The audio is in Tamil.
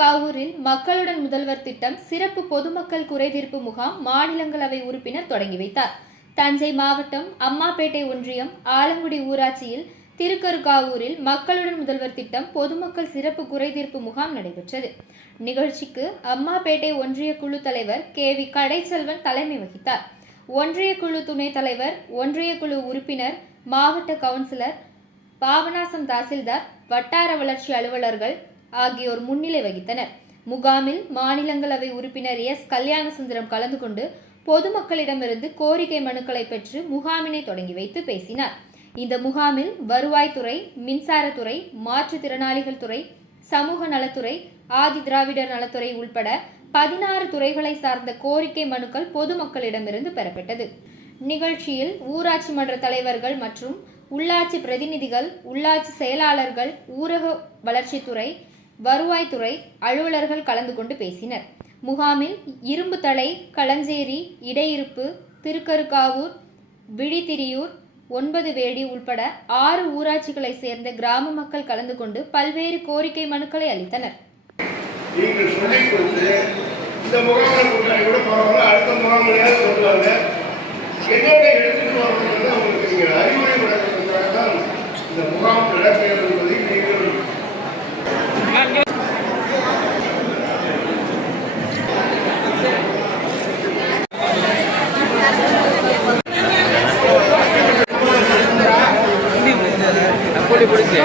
காவூரில் மக்களுடன் முதல்வர் திட்டம் சிறப்பு பொதுமக்கள் குறைதீர்ப்பு முகாம் மாநிலங்களவை உறுப்பினர் தொடங்கி வைத்தார். தஞ்சை மாவட்டம் அம்மாப்பேட்டை ஒன்றியம் ஆலங்குடி ஊராட்சியில் திருக்கருக்காவூரில் மக்களுடன் முதல்வர் திட்டம் பொதுமக்கள் சிறப்பு குறைதீர்ப்பு முகாம் நடைபெற்றது. நிகழ்ச்சிக்கு அம்மாப்பேட்டை ஒன்றிய குழு தலைவர் கே வி கடைச்செல்வன் தலைமை வகித்தார். ஒன்றிய குழு துணைத் தலைவர் ஒன்றிய குழு உறுப்பினர் மாவட்ட கவுன்சிலர் பாபநாசம் தாசில்தார் வட்டார வளர்ச்சி அலுவலர்கள் ஆகியோர் முன்னிலை வகித்தனர். முகாமில் மாநிலங்களவை உறுப்பினர் எஸ். கல்யாணசுந்தரம் கலந்து கொண்டு பொதுமக்களிடமிருந்து கோரிக்கை மனுக்களை பெற்று முகாமினை தொடங்கி வைத்து பேசினார். இந்த முகாமில் வருவாய்த்துறை மின்சாரத்துறை மாற்றுத்திறனாளிகள் துறை சமூக நலத்துறை ஆதி திராவிடர் நலத்துறை உள்பட பதினாறு துறைகளை சார்ந்த கோரிக்கை மனுக்கள் பொதுமக்களிடமிருந்து பெறப்பட்டது. நிகழ்ச்சியில் ஊராட்சி மன்ற தலைவர்கள் மற்றும் உள்ளாட்சி பிரதிநிதிகள் உள்ளாட்சி செயலாளர்கள் ஊரக வளர்ச்சித்துறை வருவாய்த்துறை அலுவலர்கள் கலந்து கொண்டு பேசினர். முகாமில் இரும்பு தலை களஞ்சேரி இடையிருப்பு திருக்கருக்காவூர் விழித்திரியூர் ஒன்பது வேடி உள்பட ஆறு ஊராட்சிகளை சேர்ந்த கிராம மக்கள் கலந்து கொண்டு பல்வேறு கோரிக்கை மனுக்களை அளித்தனர். இந்த முகாமில் பரவாயில்ல அடுத்த கொண்டு வாங்க. পড়েছে?